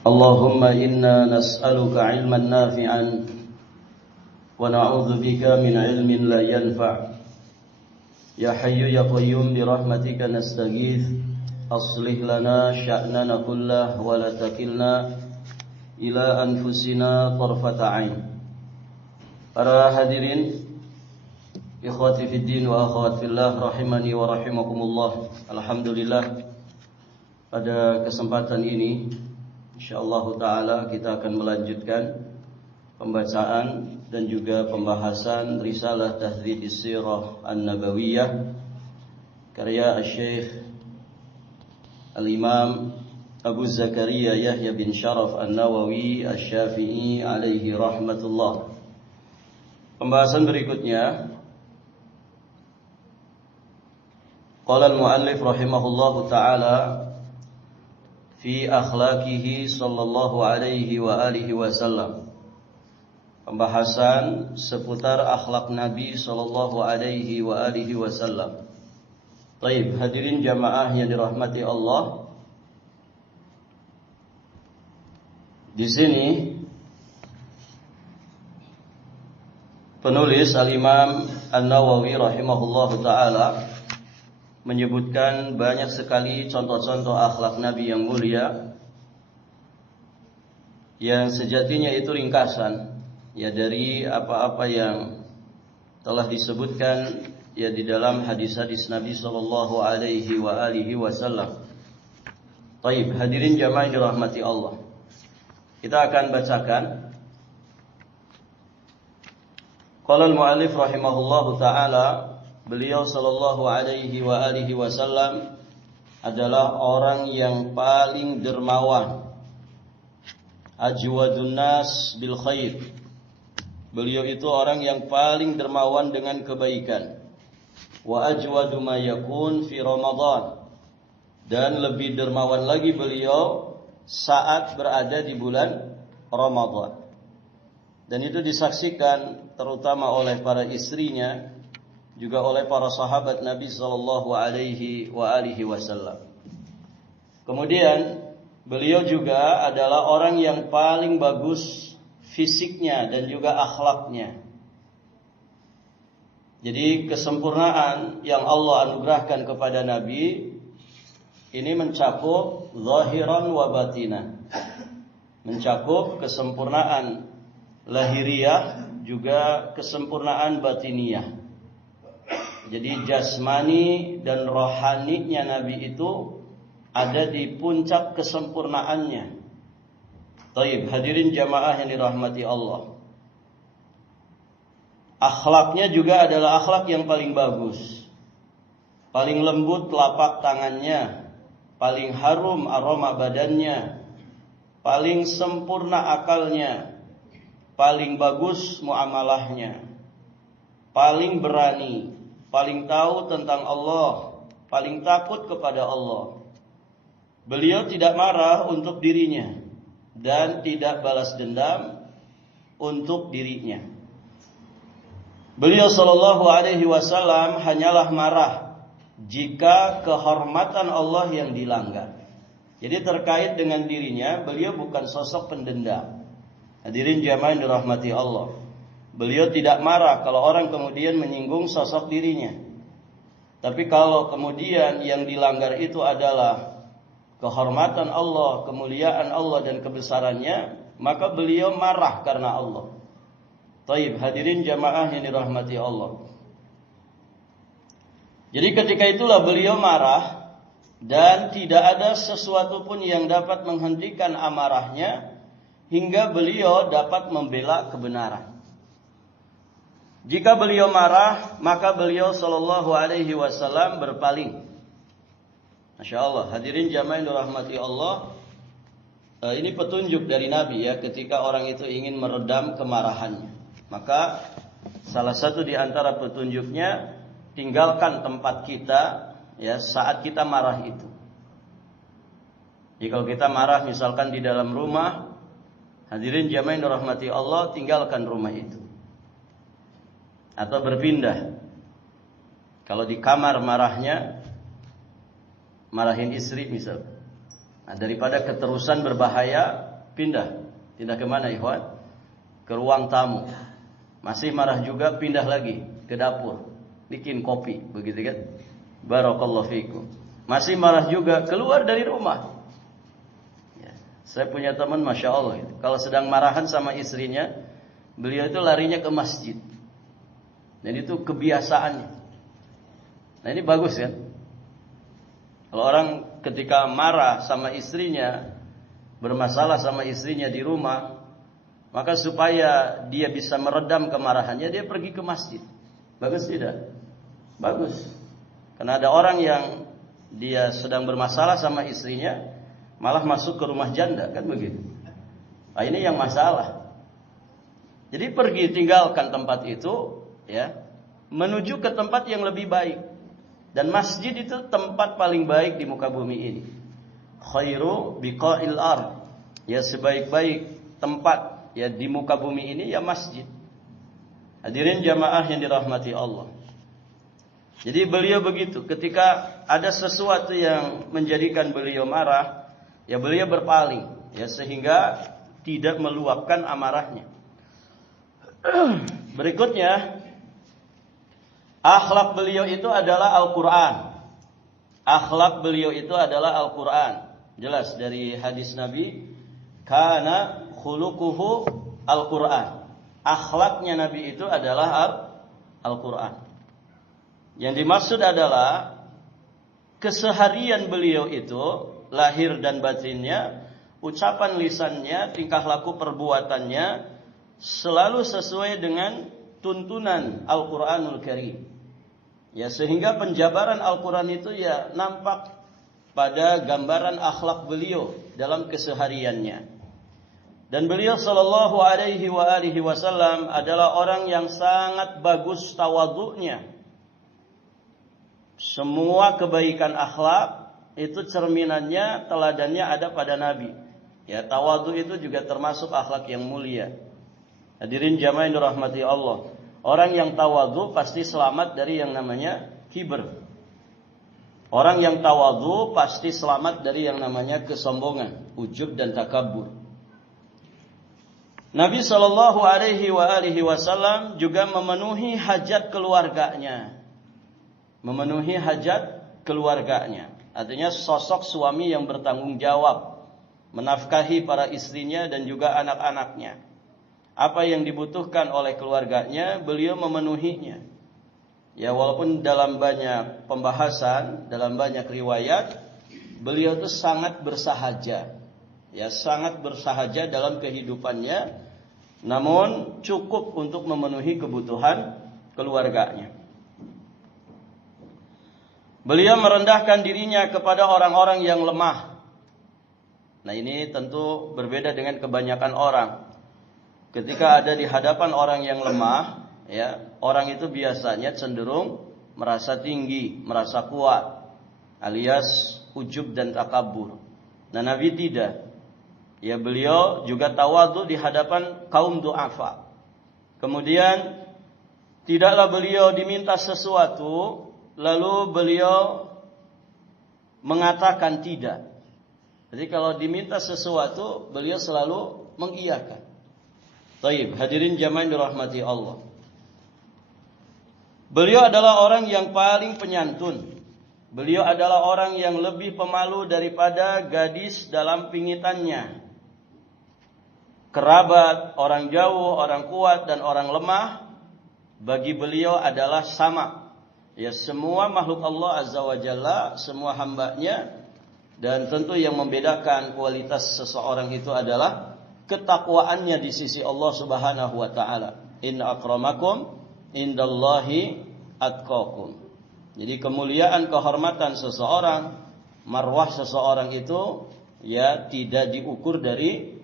اللهم إنا نسألك علما نافعا ونعوذ بك من علم لا ينفع يا حي يا قيوم برحمتك نستغيث أصلح لنا شأننا كله ولا تكلنا إلى أنفسنا طرفة عين. Para hadirin, ikhwati fiddin wa akhwat fillah rahimani wa rahimakumullah. Alhamdulillah, pada kesempatan ini insyaallah taala kita akan melanjutkan pembacaan dan juga pembahasan risalah Tahdhibus Sirah An-Nabawiyah karya Syekh Al-Imam Abu Zakaria Yahya bin Sharaf An-Nawawi Asy-Syafi'i alaihi rahmatullah. Pembahasan berikutnya, qala al-muallif rahimahullahu taala fi akhlaqihi sallallahu alaihi wa alihi wasallam. Pembahasan seputar akhlak Nabi sallallahu alaihi wa alihi wasallam. Baik, hadirin jamaah yang dirahmati Allah. Di sini penulis Al-Imam An-Nawawi rahimahullahu taala menyebutkan banyak sekali contoh-contoh akhlak Nabi yang mulia yang sejatinya itu ringkasan ya dari apa-apa yang telah disebutkan ya di dalam hadis-hadis Nabi sallallahu alaihi wa alihi wasallam. Baik, hadirin jamaah yang dirahmati Allah. Kita akan bacakan. Qala al-muallif rahimahullahu taala, beliau sallallahu alaihi wa alihi wasallam adalah orang yang paling dermawan, ajwadun nas bil khair. Beliau itu orang yang paling dermawan dengan kebaikan. Wa ajwadu ma yakun fi Ramadan. Dan lebih dermawan lagi beliau saat berada di bulan Ramadan. Dan itu disaksikan terutama oleh para istrinya, juga oleh para sahabat Nabi sallallahu alaihi wa alihi wasallam. Kemudian beliau juga adalah orang yang paling bagus fisiknya dan juga akhlaknya. Jadi kesempurnaan yang Allah anugerahkan kepada Nabi ini mencakup zahiran wa batinan. Mencakup kesempurnaan lahiriah juga kesempurnaan batiniyah. Jadi jasmani dan rohaninya Nabi itu ada di puncak kesempurnaannya. Taib, hadirin jamaah yang dirahmati Allah. Akhlaknya juga adalah akhlak yang paling bagus. Paling lembut telapak tangannya, paling harum aroma badannya, paling sempurna akalnya, paling bagus muamalahnya, paling berani, paling tahu tentang Allah, paling takut kepada Allah. Beliau tidak marah untuk dirinya dan tidak balas dendam untuk dirinya. Beliau sallallahu alaihi wasallam hanyalah marah jika kehormatan Allah yang dilanggar. Jadi terkait dengan dirinya, beliau bukan sosok pendendam. Hadirin jamaah yang dirahmati Allah. Beliau tidak marah kalau orang kemudian menyinggung sosok dirinya. Tapi kalau kemudian yang dilanggar itu adalah kehormatan Allah, kemuliaan Allah dan kebesarannya, maka beliau marah karena Allah. Taib, hadirin jamaah yang dirahmati Allah. Jadi ketika itulah beliau marah dan tidak ada sesuatu pun yang dapat menghentikan amarahnya hingga beliau dapat membela kebenaran. Jika beliau marah, maka beliau sallallahu alaihi wasallam berpaling. Masya Allah, hadirin jamaah yang dirahmati Allah. Ini petunjuk dari Nabi ya, ketika orang itu ingin meredam kemarahannya. Maka salah satu di antara petunjuknya, tinggalkan tempat kita ya saat kita marah itu. Jadi kalau kita marah misalkan di dalam rumah, hadirin jamaah yang dirahmati Allah, tinggalkan rumah itu. Atau berpindah. Kalau di kamar marahnya, marahin istri misal. Nah, daripada keterusan berbahaya, pindah. Pindah kemana ikhwan? Ke ruang tamu. Masih marah juga, pindah lagi ke dapur. Bikin kopi, begitu kan? Barakallahu fikum. Masih marah juga, keluar dari rumah. Ya. Saya punya teman, Masya Allah, kalau sedang marahan sama istrinya, beliau itu larinya ke masjid. Dan itu kebiasaannya. Nah ini bagus kan? Kalau orang ketika marah sama istrinya, bermasalah sama istrinya di rumah, maka supaya dia bisa meredam kemarahannya, dia pergi ke masjid. Bagus tidak? Bagus. Karena ada orang yang dia sedang bermasalah sama istrinya, malah masuk ke rumah janda, kan begitu. Nah ini yang masalah. Jadi pergi, tinggalkan tempat itu, ya, menuju ke tempat yang lebih baik. Dan masjid itu tempat paling baik di muka bumi ini. Khairu biqa'il ard, ya, sebaik-baik tempat ya di muka bumi ini ya masjid. Hadirin jamaah yang dirahmati Allah. Jadi beliau begitu, ketika ada sesuatu yang menjadikan beliau marah, ya beliau berpaling, ya, sehingga tidak meluapkan amarahnya. Berikutnya, akhlak beliau itu adalah Al-Quran. Akhlak beliau itu adalah Al-Quran. Jelas dari hadis Nabi, kana khuluquhu Al-Quran. Akhlaknya Nabi itu adalah Al-Quran. Yang dimaksud adalah keseharian beliau itu, lahir dan batinnya, ucapan lisannya, tingkah laku perbuatannya selalu sesuai dengan tuntunan Al-Quranul Karim. Ya, sehingga penjabaran Al-Quran itu ya nampak pada gambaran akhlak beliau dalam kesehariannya. Dan beliau sallallahu alaihi wasallam adalah orang yang sangat bagus tawadhu'nya. Semua kebaikan akhlak itu cerminannya, teladannya ada pada Nabi. Ya, tawadhu itu juga termasuk akhlak yang mulia. Hadirin jamaah yang dirahmati Allah. Orang yang tawadhu pasti selamat dari yang namanya kibr. Orang yang tawadhu pasti selamat dari yang namanya kesombongan, ujub dan takabur. Nabi sallallahu alaihi wasallam juga memenuhi hajat keluarganya. Memenuhi hajat keluarganya. Artinya sosok suami yang bertanggung jawab, menafkahi para istrinya dan juga anak-anaknya. Apa yang dibutuhkan oleh keluarganya, beliau memenuhinya. Ya, walaupun dalam banyak pembahasan, dalam banyak riwayat, beliau itu sangat bersahaja. Ya, sangat bersahaja dalam kehidupannya, namun cukup untuk memenuhi kebutuhan keluarganya. Beliau merendahkan dirinya kepada orang-orang yang lemah. Nah, ini tentu berbeda dengan kebanyakan orang. Ketika ada di hadapan orang yang lemah, ya, orang itu biasanya cenderung merasa tinggi, merasa kuat, alias ujub dan takabur. Nah, Nabi tidak. Ya, beliau juga tawadhu di hadapan kaum du'afa. Kemudian tidaklah beliau diminta sesuatu lalu beliau mengatakan tidak. Jadi kalau diminta sesuatu, beliau selalu mengiyakan. Baik, hadirin jamaah yang dirahmati Allah. Beliau adalah orang yang paling penyantun. Beliau adalah orang yang lebih pemalu daripada gadis dalam pingitannya. Kerabat, orang jauh, orang kuat dan orang lemah, bagi beliau adalah sama. Ya, semua makhluk Allah Azza wa Jalla, semua hambanya. Dan tentu yang membedakan kualitas seseorang itu adalah ketakwaannya di sisi Allah Subhanahu wa taala. Inna akramakum indallahi atqakum. Jadi kemuliaan, kehormatan seseorang, marwah seseorang itu ya tidak diukur dari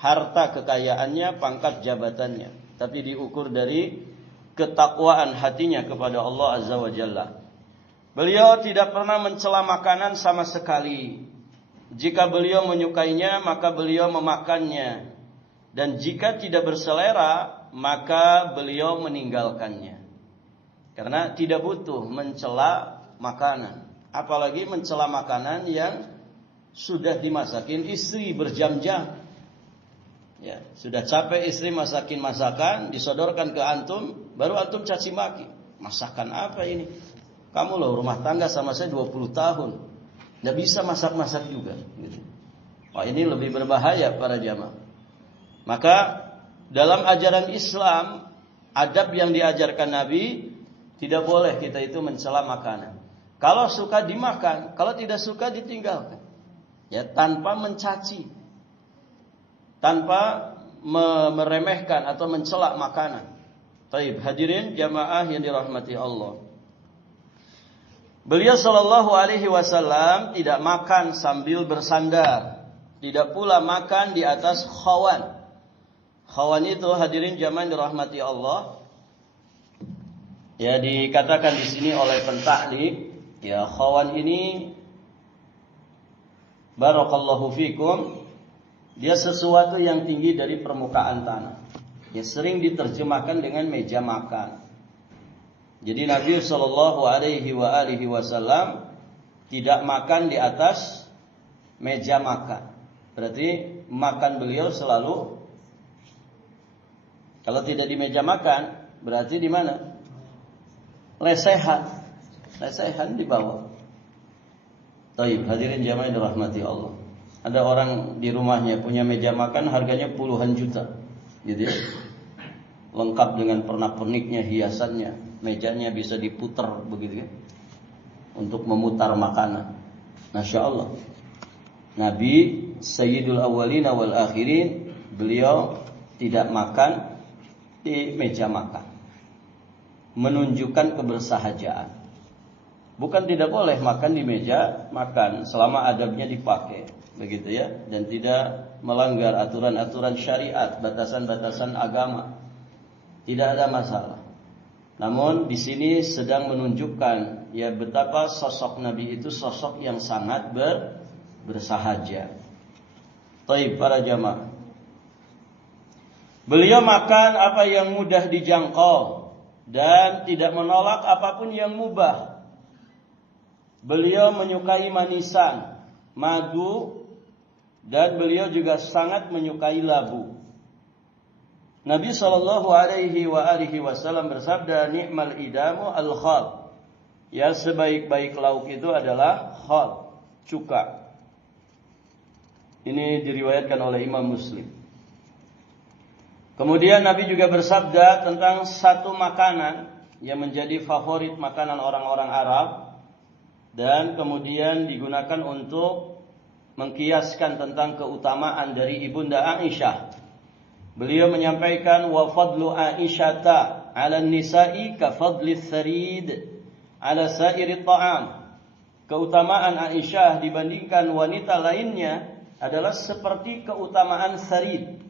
harta kekayaannya, pangkat jabatannya, tapi diukur dari ketakwaan hatinya kepada Allah Azza wa Jalla. Beliau tidak pernah mencela makanan sama sekali. Jika beliau menyukainya, maka beliau memakannya. Dan jika tidak berselera, maka beliau meninggalkannya. Karena tidak butuh mencela makanan. Apalagi mencela makanan yang sudah dimasakin istri berjam-jam. Ya, sudah capek istri masakin masakan, disodorkan ke antum, baru antum caci maki. Masakan apa ini? Kamu loh rumah tangga sama saya 20 tahun. Nggak bisa masak-masak juga. Gitu. Wah, ini lebih berbahaya para jamaah. Maka dalam ajaran Islam, adab yang diajarkan Nabi, tidak boleh kita itu mencela makanan. Kalau suka dimakan, kalau tidak suka ditinggalkan. Ya, tanpa mencaci, tanpa meremehkan atau mencela makanan. Taib, hadirin jamaah yang dirahmati Allah. Beliau sallallahu alaihi wasallam tidak makan sambil bersandar, tidak pula makan di atas khawan. Khawan itu hadirin jamaah yang dirahmati Allah. Ya, dikatakan di sini oleh pentaklik, ya khawan ini barakallahu fikum, dia sesuatu yang tinggi dari permukaan tanah. Ya, sering diterjemahkan dengan meja makan. Jadi Nabi sallallahu alaihi wasallam tidak makan di atas meja makan. Berarti makan beliau selalu, kalau tidak di meja makan, berarti di mana? Lesehan. Lesehan di bawah. Taib, hadirin jamaah yang dirahmati Allah. Ada orang di rumahnya punya meja makan harganya puluhan juta, gitu ya. Lengkap dengan pernak-perniknya, hiasannya, mejanya bisa diputar begitu ya, untuk memutar makanan. Masya Allah. Nabi Sayyidul Awwalin wal Akhirin, beliau tidak makan di meja makan, menunjukkan kebersahajaan. Bukan tidak boleh makan di meja makan selama adabnya dipakai, begitu ya, dan tidak melanggar aturan-aturan syariat, batasan-batasan agama. Tidak ada masalah. Namun di sini sedang menunjukkan ya betapa sosok Nabi itu sosok yang sangat bersahaja. Taib para jamaah. Beliau makan apa yang mudah dijangkau dan tidak menolak apapun yang mubah. Beliau menyukai manisan, madu, dan beliau juga sangat menyukai labu. Nabi sallallahu alaihi wasallam bersabda, "Ni'mal idamu al-khal." Ya, sebaik-baik lauk itu adalah khal, cuka. Ini diriwayatkan oleh Imam Muslim. Kemudian Nabi juga bersabda tentang satu makanan yang menjadi favorit makanan orang-orang Arab, dan kemudian digunakan untuk mengkiaskan tentang keutamaan dari Ibunda Aisyah. Beliau menyampaikan, wa fadlu Aisyata 'ala nisa'i ka fadli tsarid 'ala sa'iri ta'am. Keutamaan Aisyah dibandingkan wanita lainnya adalah seperti keutamaan sarid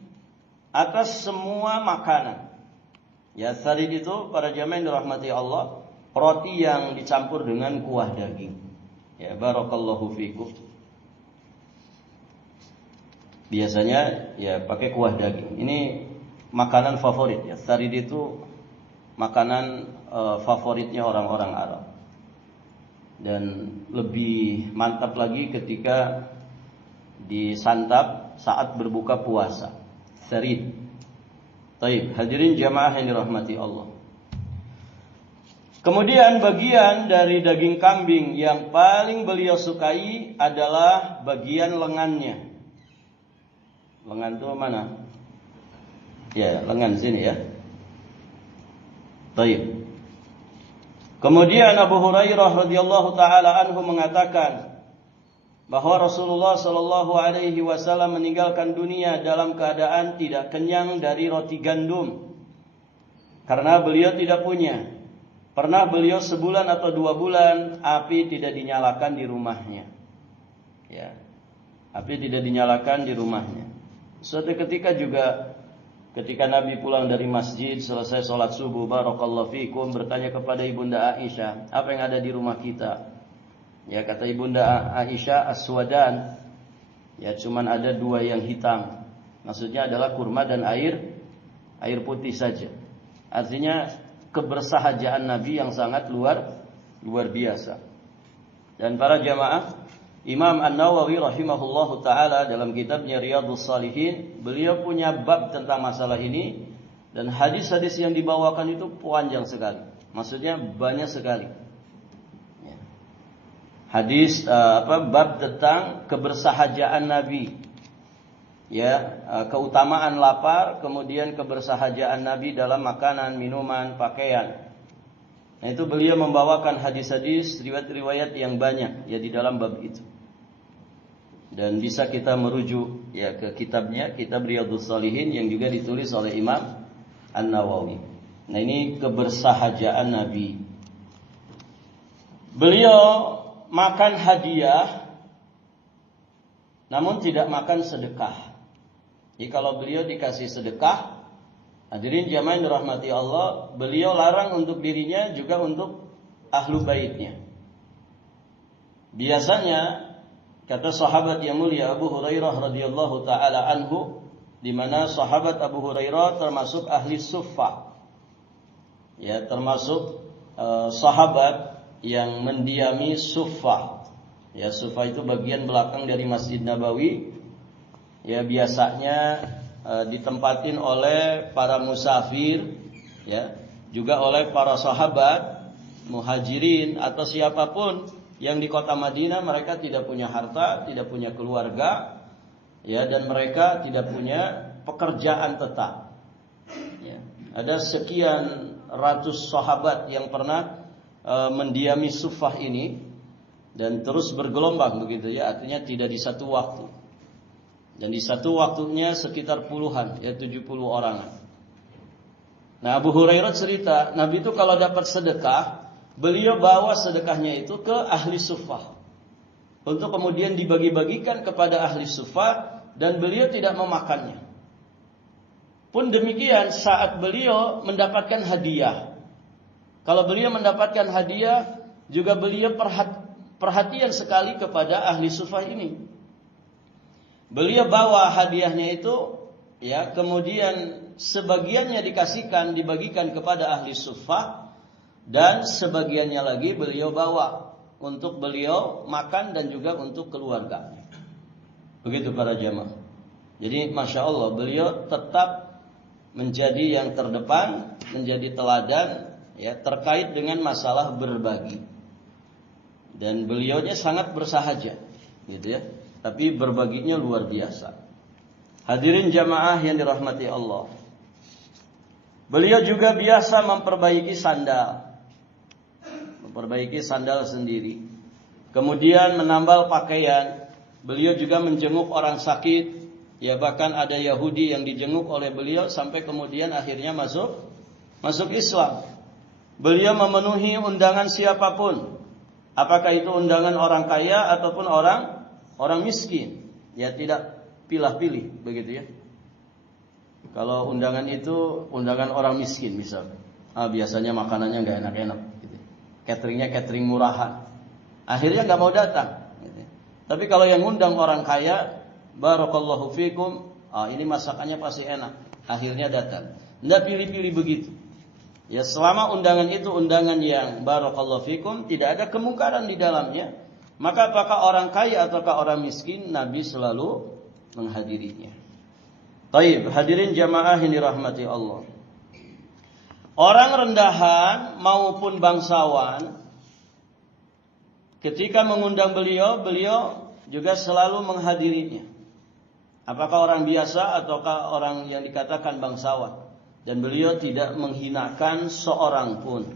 atas semua makanan. Ya, sarid itu para jamaah yang dirahmati Allah, roti yang dicampur dengan kuah daging. Ya, barakallahu fikum. Biasanya ya pakai kuah daging. Ini makanan favorit ya. Sarid itu makanan favoritnya orang-orang Arab. Dan lebih mantap lagi ketika disantap saat berbuka puasa. Sarid. Baik, hadirin jamaah yang dirahmati Allah. Kemudian bagian dari daging kambing yang paling beliau sukai adalah bagian lengannya. Lengan itu mana? Ya, lengan sini ya. Baik. Kemudian Abu Hurairah radhiyallahu taala anhu mengatakan bahwa Rasulullah sallallahu alaihi wasallam meninggalkan dunia dalam keadaan tidak kenyang dari roti gandum, karena beliau tidak punya. Pernah beliau sebulan atau 2 bulan api tidak dinyalakan di rumahnya. Ya. Api tidak dinyalakan di rumahnya. Suatu ketika juga ketika Nabi pulang dari masjid selesai sholat subuh, barakallahu fikum, bertanya kepada Ibunda Aisyah, apa yang ada di rumah kita? Ya, kata Ibunda Aisyah, aswadan. Ya, cuman ada 2 yang hitam. Maksudnya adalah kurma dan air putih saja. Artinya kebersahajaan Nabi yang sangat luar biasa. Dan para jamaah, Imam An-Nawawi rahimahullahu taala dalam kitabnya Riyadhus Shalihin, beliau punya bab tentang masalah ini dan hadis-hadis yang dibawakan itu panjang sekali. Maksudnya banyak sekali. Ya. Hadis bab tentang kebersahajaan Nabi. Ya, keutamaan lapar, kemudian kebersahajaan Nabi dalam makanan, minuman, pakaian. Nah, itu beliau membawakan hadis-hadis riwayat-riwayat yang banyak ya di dalam bab itu. Dan bisa kita merujuk ya ke kitabnya, kitab Riyadhus Shalihin yang juga ditulis oleh Imam An-Nawawi. Nah, ini kebersahajaan Nabi. Beliau makan hadiah namun tidak makan sedekah. Jadi kalau beliau dikasih sedekah, hadirin jamaah yang dirahmati Allah, beliau larang untuk dirinya juga untuk ahlu baitnya. Biasanya kata sahabat yang mulia Abu Hurairah radhiyallahu taala anhu, di mana sahabat Abu Hurairah termasuk ahli suffah. Ya, termasuk sahabat yang mendiami suffah. Ya, suffah itu bagian belakang dari Masjid Nabawi. Ya, biasanya ditempatin oleh para musafir, ya, juga oleh para sahabat, muhajirin atau siapapun yang di kota Madinah. Mereka tidak punya harta, tidak punya keluarga, ya, dan mereka tidak punya pekerjaan tetap. Ya. Ada sekian ratus sahabat yang pernah mendiami suffah ini dan terus bergelombang begitu ya, artinya tidak di satu waktu. Dan di satu waktunya sekitar puluhan, ya 70 orang. Nah, Abu Hurairah cerita, Nabi itu kalau dapat sedekah, beliau bawa sedekahnya itu ke ahli suffah. Untuk kemudian dibagi-bagikan kepada ahli suffah dan beliau tidak memakannya. Pun demikian saat beliau mendapatkan hadiah. Kalau beliau mendapatkan hadiah, juga beliau perhatian sekali kepada ahli suffah ini. Beliau bawa hadiahnya itu, ya, kemudian sebagiannya dibagikan kepada ahli suffah dan sebagiannya lagi beliau bawa untuk beliau makan dan juga untuk keluarga. Begitu para jamaah. Jadi masya Allah beliau tetap menjadi yang terdepan, menjadi teladan, ya, terkait dengan masalah berbagi. Dan beliaunya sangat bersahaja, gitu ya. Tapi berbaginya luar biasa. Hadirin jamaah yang dirahmati Allah. Beliau juga biasa memperbaiki sandal. Memperbaiki sandal sendiri. Kemudian menambal pakaian. Beliau juga menjenguk orang sakit. Ya, bahkan ada Yahudi yang dijenguk oleh beliau sampai kemudian akhirnya masuk Islam. Beliau memenuhi undangan siapapun. Apakah itu undangan orang kaya ataupun orang miskin, ya tidak pilih-pilih begitu ya. Kalau undangan itu undangan orang miskin misal, biasanya makanannya nggak enak-enak, gitu. Cateringnya catering murahan, akhirnya nggak mau datang. Gitu. Tapi kalau yang undang orang kaya, barakallahu fikum, ini masakannya pasti enak, akhirnya datang. Nggak pilih-pilih begitu. Ya, selama undangan itu undangan yang barakallahu fikum, tidak ada kemungkaran di dalamnya. Maka apakah orang kaya ataukah orang miskin, Nabi selalu menghadirinya. Baik, hadirin jamaah yang dirahmati Allah. Orang rendahan maupun bangsawan, ketika mengundang beliau juga selalu menghadirinya. Apakah orang biasa ataukah orang yang dikatakan bangsawan. Dan beliau tidak menghinakan seorang pun.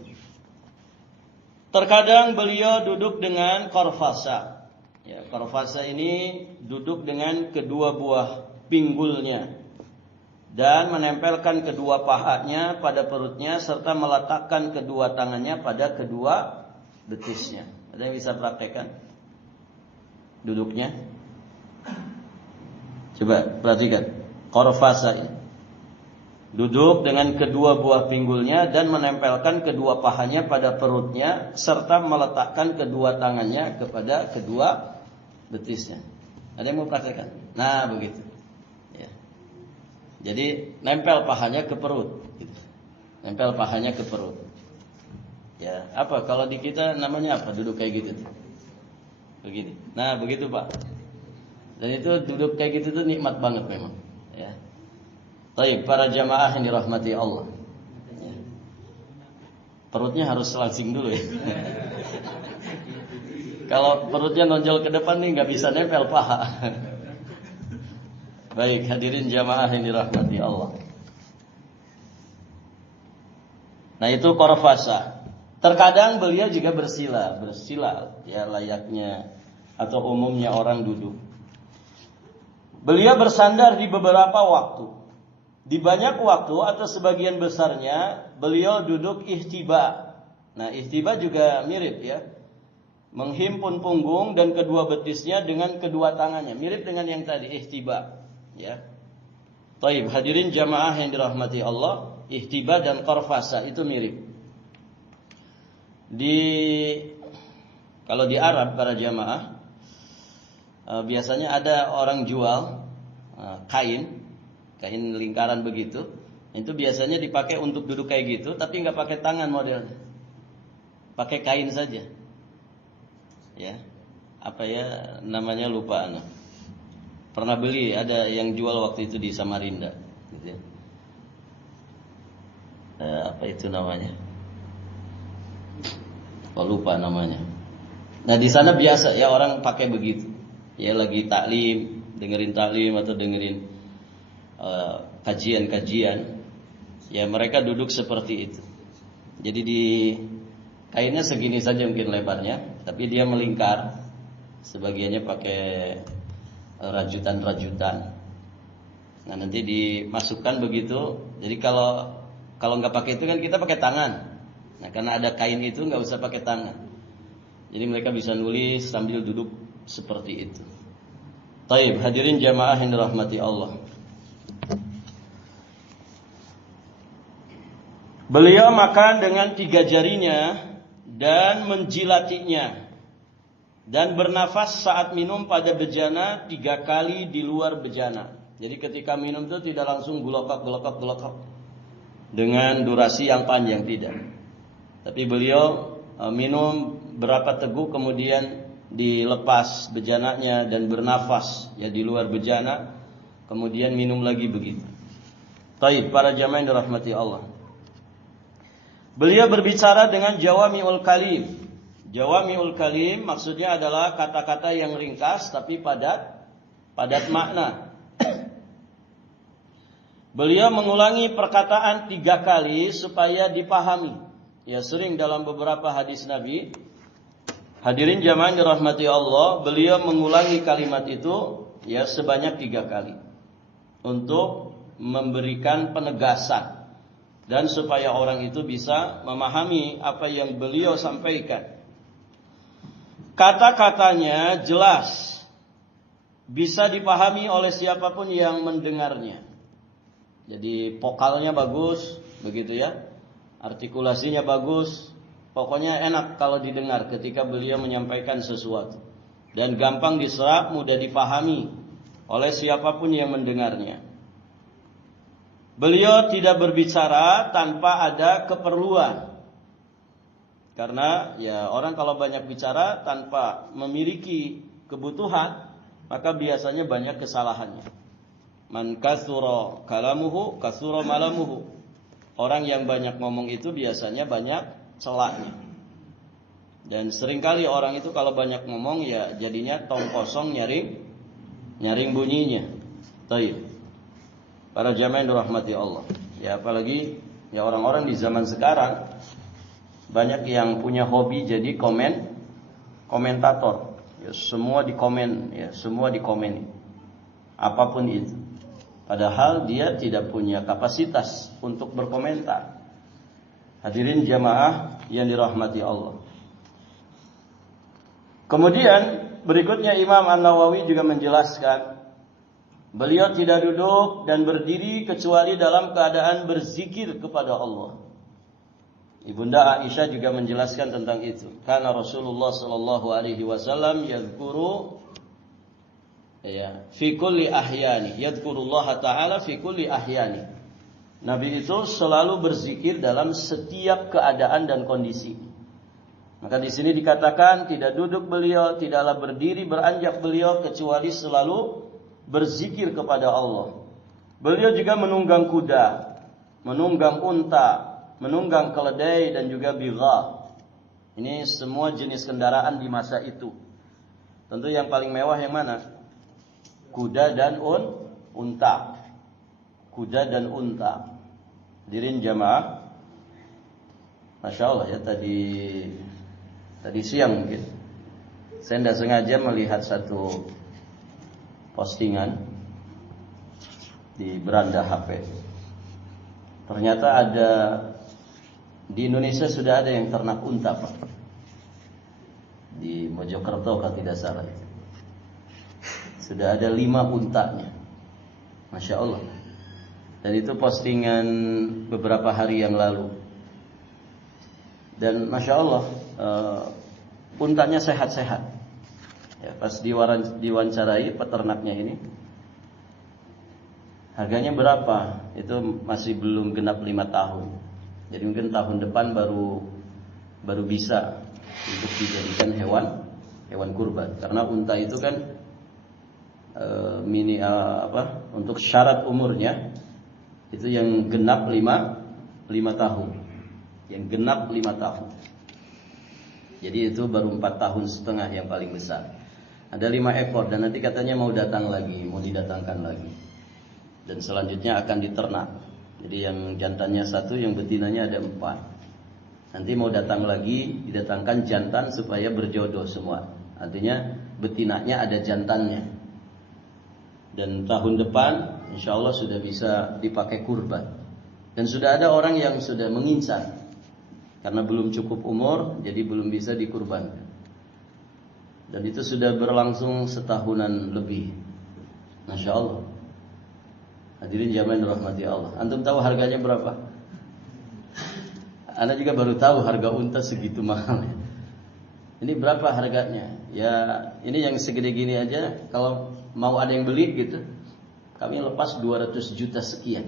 Terkadang beliau duduk dengan korfasa. Ya, korfasa ini duduk dengan kedua buah pinggulnya dan menempelkan kedua pahanya pada perutnya serta meletakkan kedua tangannya pada kedua betisnya. Ada yang bisa praktekkan duduknya? Coba perhatikan korfasa ini. Duduk dengan kedua buah pinggulnya dan menempelkan kedua pahanya pada perutnya serta meletakkan kedua tangannya kepada kedua betisnya. Ada yang mau praktekkan? Nah, begitu. Ya. Jadi nempel pahanya ke perut. Gitu. Nempel pahanya ke perut. Ya, apa kalau di kita namanya apa? Duduk kayak gitu. begini. Nah, begitu Pak. Dan itu duduk kayak gitu tuh nikmat banget memang. Ya. Baik, para jamaah yang dirahmati Allah. Ya. Perutnya harus langsing dulu ya. Kalau perutnya nonjol ke depan nih nggak bisa nempel paha. Baik, hadirin jamaah yang dirahmati Allah. Nah itu korfasa. Terkadang beliau juga bersila ya layaknya atau umumnya orang duduk. Beliau bersandar di beberapa waktu. Di banyak waktu atau sebagian besarnya beliau duduk ihtiba. Nah ihtiba juga mirip ya. Menghimpun punggung dan kedua betisnya dengan kedua tangannya. Mirip dengan yang tadi ihtiba ya. Taib, hadirin jamaah yang dirahmati Allah, ihtiba dan qarfasa itu mirip. Kalau di Arab para jamaah biasanya ada orang jual kain lingkaran begitu. Itu biasanya dipakai untuk duduk kayak gitu, tapi nggak pakai tangan modelnya. Pakai kain saja. Ya. Apa ya namanya lupa anak. Pernah beli, ada yang jual waktu itu di Samarinda gitu ya. Apa itu namanya? Lupa namanya. Nah di sana biasa ya orang pakai begitu. Ya lagi taklim, dengerin taklim atau dengerin kajian-kajian. Ya mereka duduk seperti itu. Jadi di kainnya segini saja mungkin lebarnya, tapi dia melingkar. Sebagiannya pakai rajutan-rajutan. Nah nanti dimasukkan begitu. Jadi kalau nggak pakai itu kan kita pakai tangan. Nah karena ada kain itu nggak usah pakai tangan. Jadi mereka bisa nulis sambil duduk seperti itu. Taib, hadirin jamaah yang dirahmati Allah. Beliau makan dengan 3 jarinya dan menjilatinya. Dan bernafas saat minum pada bejana 3 kali di luar bejana. Jadi ketika minum itu tidak langsung gulokak dengan durasi yang panjang, tidak. Tapi beliau minum berapa teguk kemudian dilepas bejananya dan bernafas ya di luar bejana, kemudian minum lagi begitu. Baik, para jamaah yang dirahmati Allah. Beliau berbicara dengan jawami'ul kalim. Jawami'ul kalim maksudnya adalah kata-kata yang ringkas tapi padat makna. Beliau mengulangi perkataan 3 kali supaya dipahami. Ya sering dalam beberapa hadis Nabi. Hadirin jamaah yang dirahmati Allah, beliau mengulangi kalimat itu ya sebanyak 3 kali. Untuk memberikan penegasan. Dan supaya orang itu bisa memahami apa yang beliau sampaikan. Kata-katanya jelas, bisa dipahami oleh siapapun yang mendengarnya. Jadi vokalnya bagus, begitu ya. Artikulasinya bagus. Pokoknya enak kalau didengar ketika beliau menyampaikan sesuatu. Dan gampang diserap, mudah dipahami oleh siapapun yang mendengarnya. Beliau tidak berbicara tanpa ada keperluan. Karena ya orang kalau banyak bicara tanpa memiliki kebutuhan, maka biasanya banyak kesalahannya. Man katsura kalamuhu katsura malamuhu. Orang yang banyak ngomong itu biasanya banyak celahnya. Dan seringkali orang itu kalau banyak ngomong ya jadinya tong kosong nyaring bunyinya. Baik. Para jamaah yang dirahmati Allah. Ya apalagi ya orang-orang di zaman sekarang banyak yang punya hobi jadi komentator. Ya, semua dikomen, apapun itu. Padahal dia tidak punya kapasitas untuk berkomentar. Hadirin jamaah yang dirahmati Allah. Kemudian berikutnya Imam An-Nawawi juga menjelaskan, beliau tidak duduk dan berdiri kecuali dalam keadaan berzikir kepada Allah. Ibunda Aisyah juga menjelaskan tentang itu. Karena Rasulullah sallallahu alaihi wasallam yadhkuru fi kulli ahyani, yadhkurullah taala fi kulli ahyani. Nabi itu selalu berzikir dalam setiap keadaan dan kondisi. Maka di sini dikatakan tidak duduk beliau, tidaklah berdiri beranjak beliau kecuali selalu berzikir kepada Allah. Beliau juga menunggang kuda, menunggang unta, menunggang keledai dan juga bigha. Ini semua jenis kendaraan di masa itu. Tentu yang paling mewah yang mana? Kuda dan unta. Kuda dan unta. Hadirin jamaah. Masya Allah ya, tadi siang mungkin saya tidak sengaja melihat satu postingan di beranda HP. Ternyata ada di Indonesia sudah ada yang ternak unta, Pak. Di Mojokerto kalau tidak salah. Sudah ada 5 untanya. Masya Allah. Dan itu postingan beberapa hari yang lalu. Dan Masya Allah, untanya sehat-sehat. Ya, pas diwawancarai peternaknya ini, harganya berapa? Itu masih belum genap 5 tahun. Jadi mungkin tahun depan baru bisa untuk dijadikan hewan kurban. Karena unta itu kan untuk syarat umurnya itu yang genap 5 tahun. Yang genap 5 tahun. Jadi itu baru 4 tahun setengah yang paling besar. Ada 5 ekor dan nanti katanya mau didatangkan lagi. Dan selanjutnya akan diternak. Jadi yang jantannya 1, yang betinanya ada 4. Nanti mau datang lagi, didatangkan jantan supaya berjodoh semua. Artinya betinanya ada jantannya. Dan tahun depan insya Allah sudah bisa dipakai kurban. Dan sudah ada orang yang sudah mengincar. Karena belum cukup umur, jadi belum bisa dikurbankan. Dan itu sudah berlangsung setahunan lebih. Masya Allah. Hadirin jamaah dirahmati Allah. Antum tahu harganya berapa? Anda juga baru tahu harga unta segitu mahal. Ini berapa harganya? Ya, ini yang segede gini aja. Kalau mau ada yang beli gitu, kami lepas 200 juta sekian.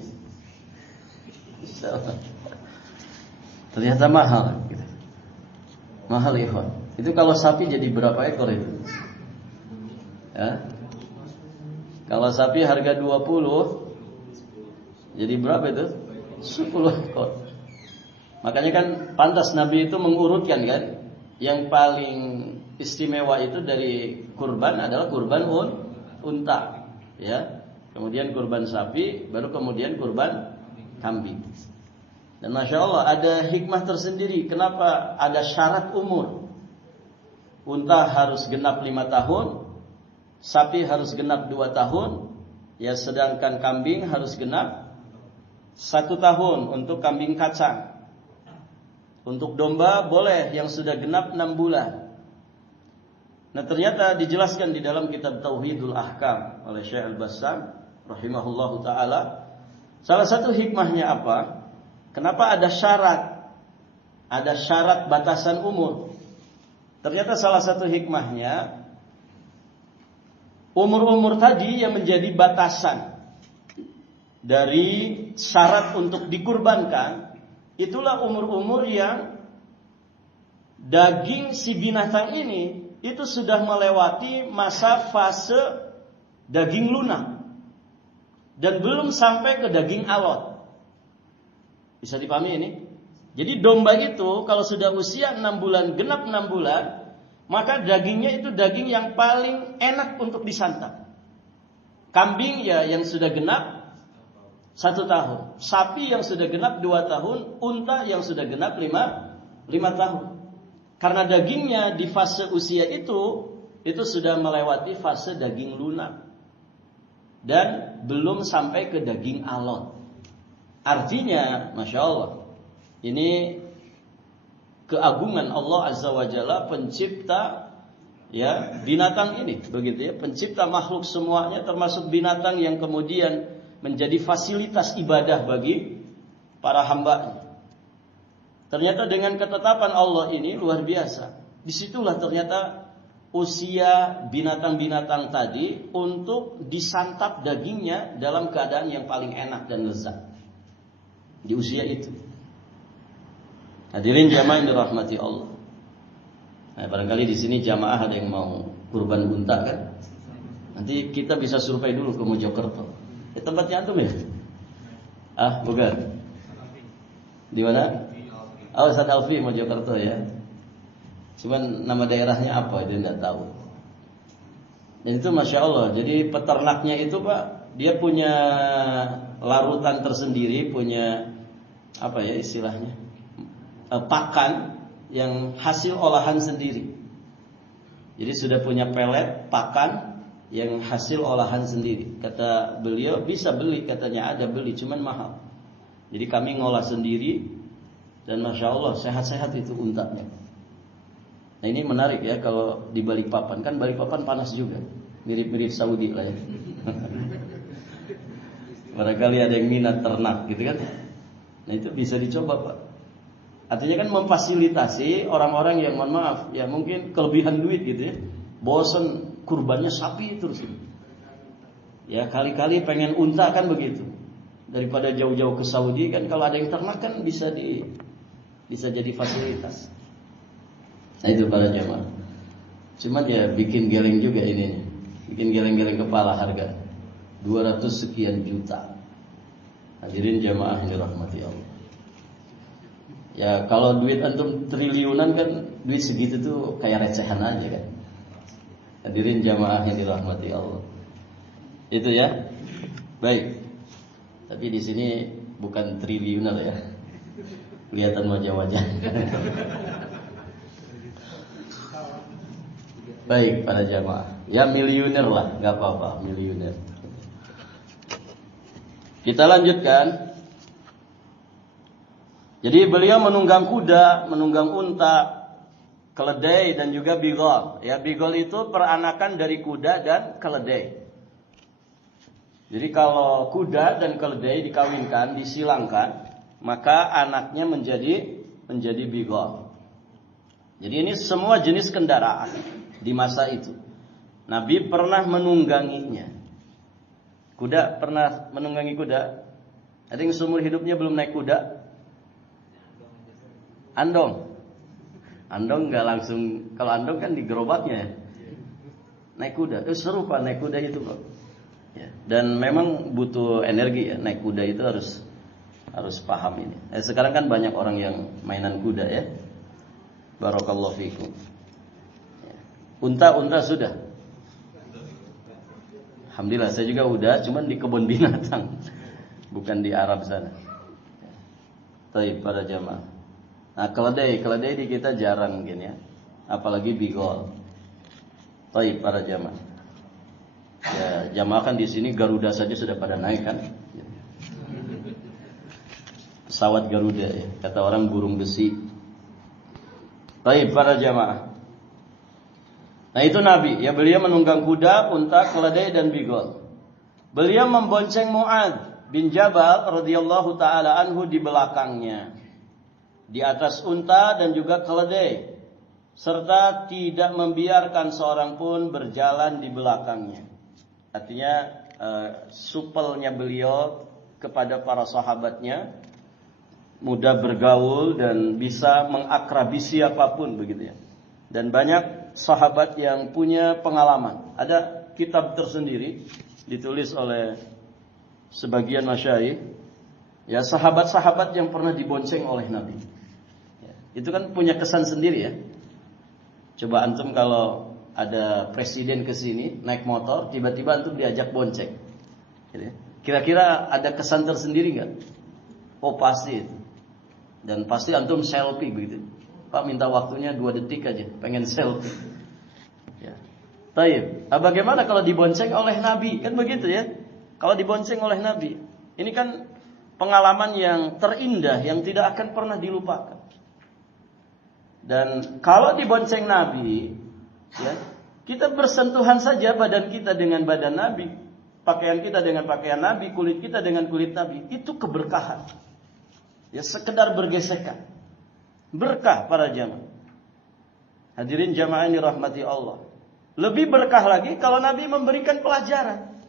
Ternyata mahal gitu. Mahal ikhwan. Itu kalau sapi jadi berapa ekor itu? Ya. Kalau sapi harga 20, jadi berapa itu? 10 ekor. Makanya kan pantas Nabi itu mengurutkan kan, yang paling istimewa itu dari kurban adalah kurban unta, ya. Kemudian kurban sapi, baru kemudian kurban kambing. Dan Masya Allah ada hikmah tersendiri. Kenapa ada syarat umur? Unta harus genap 5 tahun, sapi harus genap 2 tahun, ya, sedangkan kambing harus genap 1 tahun untuk kambing kacang. Untuk domba boleh yang sudah genap 6 bulan. Nah ternyata dijelaskan di dalam kitab Tauhidul Ahkam oleh Syekh Al-Bassam rahimahullahu ta'ala. Salah satu hikmahnya apa? Kenapa ada syarat? Ada syarat batasan umur. Ternyata salah satu hikmahnya, umur-umur tadi yang menjadi batasan dari syarat untuk dikurbankan, itulah umur-umur yang daging si binatang ini itu sudah melewati masa fase daging lunak dan belum sampai ke daging alot. Bisa dipahami ini? Jadi domba itu kalau sudah usia 6 bulan, genap 6 bulan, maka dagingnya itu daging yang paling enak untuk disantap. Kambing ya yang sudah genap 1 tahun, sapi yang sudah genap 2 tahun, unta yang sudah genap 5 tahun. Karena dagingnya di fase usia itu sudah melewati fase daging lunak dan belum sampai ke daging alot. Artinya, Masya Allah, ini keagungan Allah Azza wa Jalla, pencipta ya binatang ini, begitu ya, pencipta makhluk semuanya, termasuk binatang yang kemudian menjadi fasilitas ibadah bagi para hamba-Nya. Ternyata dengan ketetapan Allah ini luar biasa. Disitulah ternyata usia binatang-binatang tadi untuk disantap dagingnya dalam keadaan yang paling enak dan lezat. Di usia itu. Hadirin jamaah yang dirahmati Allah. Nah, barangkali di sini jamaah ada yang mau kurban unta kan? Nanti kita bisa survei dulu ke Mojokerto. Tempatnya antum ya? Ah, bukan. Di mana? Oh, Ustaz Alfi Mojokerto ya. Cuman nama daerahnya apa dia tidak tahu. Dan itu Masya Allah. Jadi peternaknya itu Pak, dia punya larutan tersendiri, punya apa ya istilahnya, pakan yang hasil olahan sendiri. Jadi sudah punya pelet pakan yang hasil olahan sendiri. Kata beliau bisa beli, katanya ada beli, cuman mahal. Jadi kami ngolah sendiri dan Masya Allah sehat-sehat itu untanya. Nah ini menarik ya kalau di Balikpapan, kan Balikpapan panas juga, mirip-mirip Saudi lah ya. Barangkali ada yang minat ternak gitu kan. Nah itu bisa dicoba Pak. Artinya kan memfasilitasi orang-orang yang mohon maaf ya mungkin kelebihan duit gitu ya, bosen kurbannya sapi terus. Ya kali-kali pengen unta kan begitu. Daripada jauh-jauh ke Saudi kan kalau ada yang ternak kan bisa jadi fasilitas. Nah itu para jamaah. Cuma ya bikin geleng juga ini. Bikin geleng-geleng kepala harga 200 sekian juta. Hadirin jamaah yang dirahmati Allah. Ya kalau duit antum triliunan kan duit segitu tuh kayak recehan aja kan. Hadirin jamaah yang dirahmati Allah. Itu ya. Baik. Tapi di sini bukan triliuner ya. Kelihatan wajah-wajah. Baik para jamaah. Ya miliuner lah, nggak apa-apa, miliuner. Kita lanjutkan. Jadi beliau menunggang kuda, menunggang unta, keledai dan juga bigol. Ya, bigol itu peranakan dari kuda dan keledai. Jadi kalau kuda dan keledai dikawinkan, disilangkan, maka anaknya menjadi bigol. Jadi ini semua jenis kendaraan di masa itu. Nabi pernah menungganginya. Kuda pernah menunggangi kuda? Ada yang seumur hidupnya belum naik kuda? Andong nggak langsung. Kalau andong kan di gerobaknya. Naik kuda, seru Pak naik kuda itu Pak. Ya, dan memang butuh energi ya. Naik kuda itu harus paham ini. Sekarang kan banyak orang yang mainan kuda ya. Barakallahu fikum. Unta sudah. Alhamdulillah saya juga udah, cuman di kebun binatang, bukan di Arab sana. Baik para jamaah. Nah keledai di kita jarang mungkin ya, apalagi bigol. Baik para jamaah. Ya jamaah kan di sini Garuda saja sudah pada naik kan. Pesawat Garuda ya, kata orang burung besi. Baik para jamaah. Nah itu Nabi, ya beliau menunggang kuda, unta, keledai dan bigol. Beliau membonceng Mu'adz bin Jabal radhiyallahu taala anhu di belakangnya, di atas unta dan juga keledai, serta tidak membiarkan seorang pun berjalan di belakangnya. Artinya supelnya beliau kepada para sahabatnya, mudah bergaul dan bisa mengakrabi siapapun begitu ya. Dan banyak sahabat yang punya pengalaman. Ada kitab tersendiri ditulis oleh sebagian masyayikh, ya sahabat-sahabat yang pernah dibonceng oleh Nabi. Ya, itu kan punya kesan sendiri ya. Coba antum kalau ada presiden ke sini naik motor, tiba-tiba antum diajak bonceng. Gitu ya. Kira-kira ada kesan tersendiri nggak? Oh pasti itu. Dan pasti antum selfie begitu. Pak minta waktunya 2 detik aja, pengen selfie. Ya. Baik. Nah, bagaimana kalau dibonceng oleh Nabi? Kan begitu ya. Kalau dibonceng oleh Nabi, ini kan pengalaman yang terindah yang tidak akan pernah dilupakan. Dan kalau dibonceng Nabi, ya, kita bersentuhan saja badan kita dengan badan Nabi, pakaian kita dengan pakaian Nabi, kulit kita dengan kulit Nabi, itu keberkahan. Ya sekedar bergesekan. Berkah para jamaah. Hadirin jamaah yang dirahmati Allah. Lebih berkah lagi kalau Nabi memberikan pelajaran.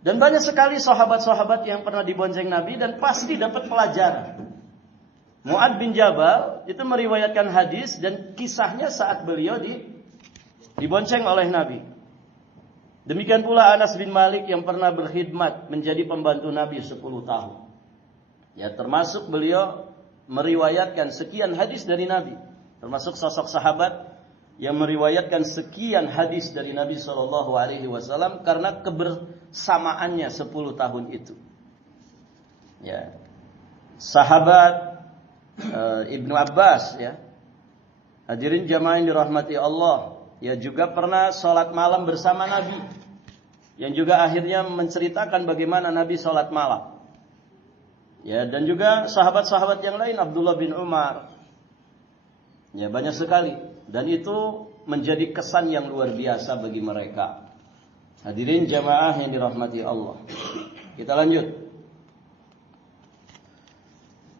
Dan banyak sekali sahabat-sahabat yang pernah dibonceng Nabi dan pasti dapat pelajaran. Mu'adz bin Jabal itu meriwayatkan hadis dan kisahnya saat beliau dibonceng oleh Nabi. Demikian pula Anas bin Malik yang pernah berkhidmat menjadi pembantu Nabi 10 tahun. Ya, termasuk beliau meriwayatkan sekian hadis dari Nabi. Termasuk sosok sahabat yang meriwayatkan sekian hadis dari Nabi SAW karena kebersamaannya 10 tahun itu. Ya. Sahabat Ibnu Abbas, ya. Hadirin jamaah yang dirahmati Allah, ya, juga pernah sholat malam bersama Nabi, yang juga akhirnya menceritakan bagaimana Nabi sholat malam. Ya, dan juga sahabat-sahabat yang lain, Abdullah bin Umar. Ya, banyak sekali. Dan itu menjadi kesan yang luar biasa bagi mereka. Hadirin jamaah yang dirahmati Allah. Kita lanjut.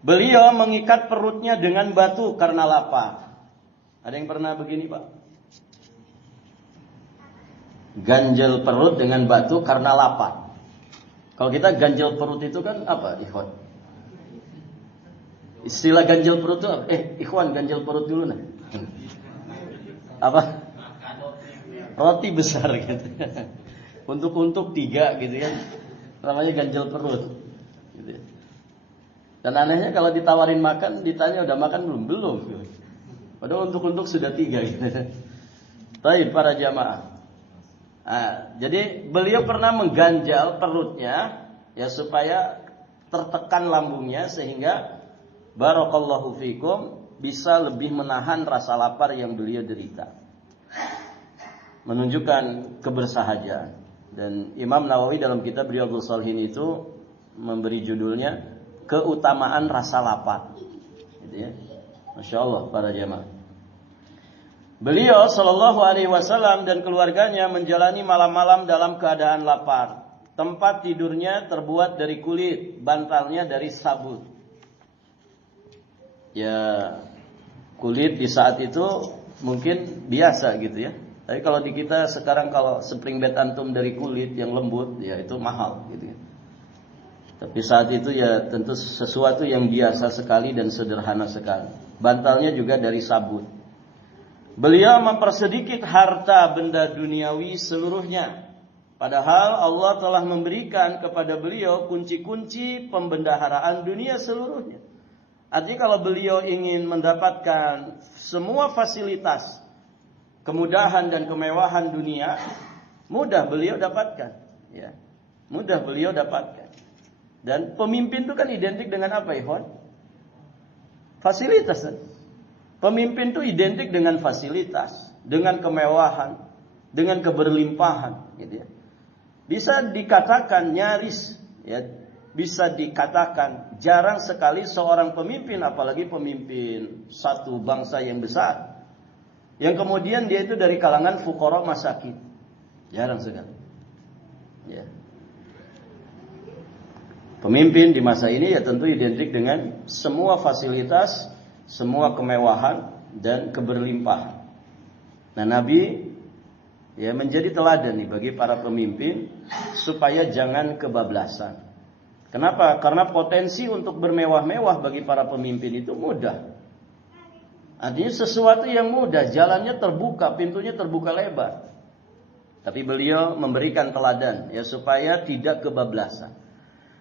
Beliau mengikat perutnya dengan batu karena lapar. Ada yang pernah begini, Pak? Ganjel perut dengan batu karena lapar. Kalau kita ganjel perut itu kan apa, ikhwan? Istilah ganjel perut itu apa? Ikhwan, ganjel perut dulu nah. Apa? Roti besar gitu. Untuk 3 gitu kan. Namanya ganjel perut. Gitu. Dan anehnya kalau ditawarin makan, ditanya udah makan belum? Belum. Padahal untuk sudah 3 gitu. Baik para jamaah. Jadi beliau pernah mengganjal perutnya ya supaya tertekan lambungnya sehingga barakallahu fikum bisa lebih menahan rasa lapar yang beliau derita. Menunjukkan kebersahajaan. Dan Imam Nawawi dalam kitab Riyadhus Shalihin itu memberi judulnya keutamaan rasa lapar. Gitu ya. Masya Allah para jamaah. Beliau Shallallahu Alaihi Wasallam dan keluarganya menjalani malam-malam dalam keadaan lapar. Tempat tidurnya terbuat dari kulit, bantalnya dari sabut. Ya, kulit di saat itu mungkin biasa gitu ya. Tapi kalau di kita sekarang kalau spring bed antum dari kulit yang lembut, ya itu mahal gitu ya. Tapi saat itu ya tentu sesuatu yang biasa sekali dan sederhana sekali. Bantalnya juga dari sabut. Beliau mempersedikit harta benda duniawi seluruhnya. Padahal Allah telah memberikan kepada beliau kunci-kunci pembendaharaan dunia seluruhnya. Artinya kalau beliau ingin mendapatkan semua fasilitas, kemudahan dan kemewahan dunia, mudah beliau dapatkan. Ya, mudah beliau dapatkan. Dan pemimpin itu kan identik dengan apa, ikhwan? Fasilitas. Pemimpin itu identik dengan fasilitas, dengan kemewahan, dengan keberlimpahan, gitu ya. Bisa dikatakan nyaris, ya, bisa dikatakan jarang sekali seorang pemimpin, apalagi pemimpin satu bangsa yang besar, yang kemudian dia itu dari kalangan fuqara masakin. Jarang sekali. Ya. Pemimpin di masa ini ya tentu identik dengan semua fasilitas, semua kemewahan dan keberlimpahan. Nah, Nabi ya menjadi teladan nih bagi para pemimpin supaya jangan kebablasan. Kenapa? Karena potensi untuk bermewah-mewah bagi para pemimpin itu mudah. Artinya sesuatu yang mudah, jalannya terbuka, pintunya terbuka lebar. Tapi beliau memberikan teladan ya supaya tidak kebablasan.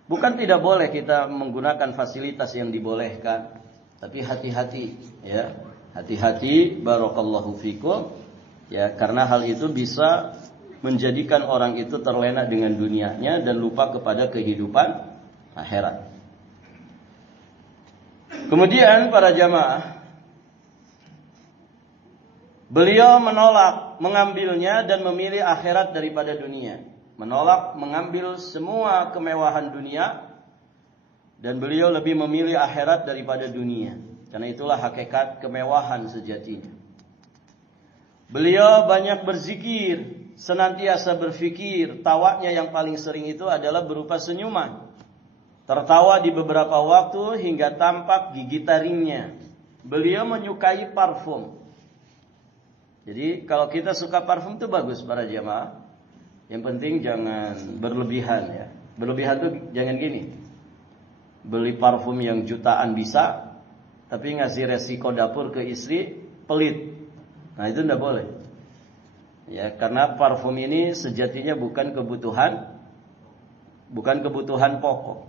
Bukan tidak boleh kita menggunakan fasilitas yang dibolehkan, tapi hati-hati ya. Hati-hati barakallahu fikum ya, karena hal itu bisa menjadikan orang itu terlena dengan dunianya dan lupa kepada kehidupan akhirat. Kemudian para jamaah, beliau menolak mengambilnya dan memilih akhirat daripada dunia. Menolak mengambil semua kemewahan dunia dan beliau lebih memilih akhirat daripada dunia. Karena itulah hakikat kemewahan sejatinya. Beliau banyak berzikir, senantiasa berfikir. Tawanya yang paling sering itu adalah berupa senyuman. Tertawa di beberapa waktu hingga tampak gigi taringnya. Beliau menyukai parfum. Jadi kalau kita suka parfum itu bagus para jamaah. Yang penting jangan berlebihan ya. Berlebihan tuh jangan gini. Beli parfum yang jutaan bisa, tapi ngasih resiko dapur ke istri pelit. Nah, itu tidak boleh. Ya, karena parfum ini sejatinya bukan kebutuhan pokok.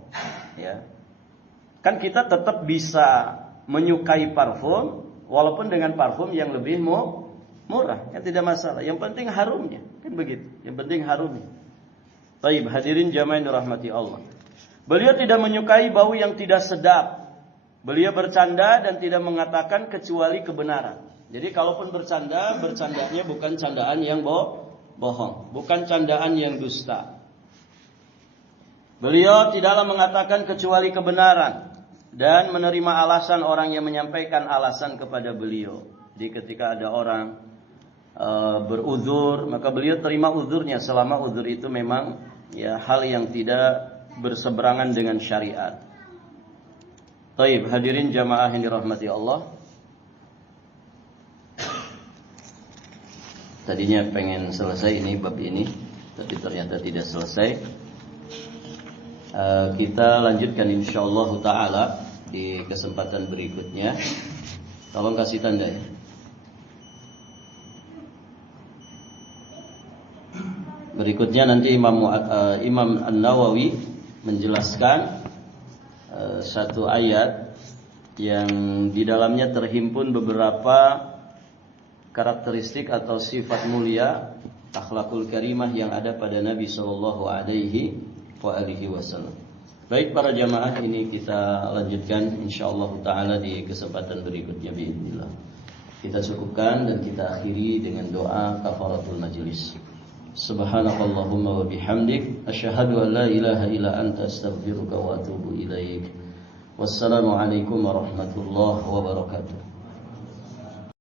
Ya. Kan kita tetap bisa menyukai parfum walaupun dengan parfum yang lebih murah, ya tidak masalah. Yang penting harumnya, kan begitu. Yang penting harumnya. Baik, hadirin jamaah yang dirahmati Allah. Beliau tidak menyukai bau yang tidak sedap. Beliau bercanda dan tidak mengatakan kecuali kebenaran. Jadi kalaupun bercanda, bercandanya bukan candaan yang bohong, bukan candaan yang dusta. Beliau tidaklah mengatakan kecuali kebenaran dan menerima alasan orang yang menyampaikan alasan kepada beliau. Jadi ketika ada orang beruzur, maka beliau terima uzurnya selama uzur itu memang ya hal yang tidak berseberangan dengan syariat. Baik, hadirin jamaah yang dirahmati Allah. Tadinya pengen selesai ini bab ini, tapi ternyata tidak selesai. Kita lanjutkan insyaallah taala di kesempatan berikutnya. Tolong kasih tanda ya. Berikutnya nanti Imam An-Nawawi menjelaskan satu ayat yang di dalamnya terhimpun beberapa karakteristik atau sifat mulia akhlakul karimah yang ada pada Nabi sallallahu alaihi wasallam. Baik para jamaah, ini kita lanjutkan insyaallah taala di kesempatan berikutnya biidznillah. Kita cukupkan dan kita akhiri dengan doa kafaratul majlis. Subhanakallahumma wa bihamdik asyhadu an la ilaha illa anta astaghfiruka wa atubu ilaik. Wassalamu alaikum warahmatullahi wabarakatuh.